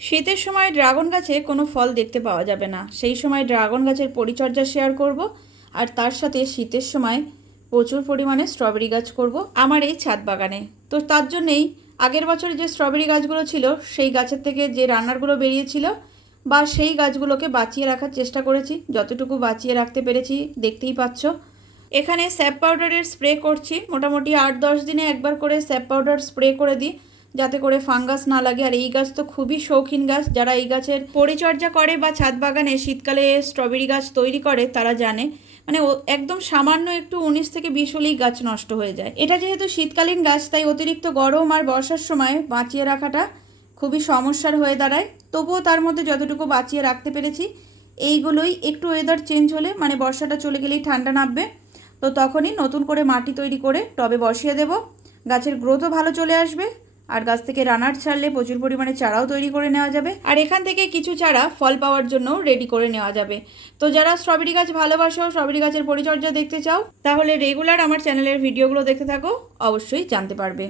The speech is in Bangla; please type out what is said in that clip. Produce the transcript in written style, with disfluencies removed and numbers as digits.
শীতের সময় ড্রাগন গাছে কোনো ফল দেখতে পাওয়া যাবে না, সেই সময় ড্রাগন গাছের পরিচর্যা শেয়ার করব। আর তার সাথে শীতের সময় প্রচুর পরিমাণে স্ট্রবেরি গাছ করব আমার এই ছাদ বাগানে। তো তার জন্যেই আগের বছর যে স্ট্রবেরি গাছগুলো ছিল সেই গাছের থেকে যে রান্নারগুলো বেরিয়েছিল বা সেই গাছগুলোকে বাঁচিয়ে রাখার চেষ্টা করেছি, যতটুকু বাঁচিয়ে রাখতে পেরেছি দেখতেই পাচ্ছ। এখানে স্যাপ পাউডারের স্প্রে করছি, মোটামুটি 8-10 দিনে একবার করে স্যাপ পাউডার স্প্রে করে দিই যাতে করে ফাঙ্গাস না লাগে। আর এই গাছ তো খুবই শৌখিন গাছ, যারা এই গাছের পরিচর্যা করে বা ছাদ বাগানে শীতকালে স্ট্রবেরি গাছ তৈরি করে তারা জানে, মানে একদম সামান্য একটু 19 থেকে 20 হলেই গাছ নষ্ট হয়ে যায়। এটা যেহেতু শীতকালীন গাছ তাই অতিরিক্ত গরম আর বর্ষার সময় বাঁচিয়ে রাখাটা খুবই সমস্যার হয়ে দাঁড়ায়। তবুও তার মধ্যে যতটুকু বাঁচিয়ে রাখতে পেরেছি, এইগুলোই একটু ওয়েদার চেঞ্জ হলে, মানে বর্ষাটা চলে গেলেই ঠান্ডা নামবে, তো তখনই নতুন করে মাটি তৈরি করে টবে বসিয়ে দেব। গাছের গ্রোথও ভালো চলে আসবে আর গাছ থেকে রানার ছাড়লে প্রচুর পরিমাণে চারাও তৈরি করে নেওয়া যাবে। আর এখান থেকে কিছু চারা ফল পাওয়ার জন্য রেডি করে নেওয়া যাবে। তো যারা স্ট্রবেরি গাছ ভালোবাসো, স্ট্রবেরি গাছের পরিচর্যা দেখতে চাও, তাহলে রেগুলার আমার চ্যানেলের ভিডিওগুলো দেখতে থাকো, অবশ্যই জানতে পারবে।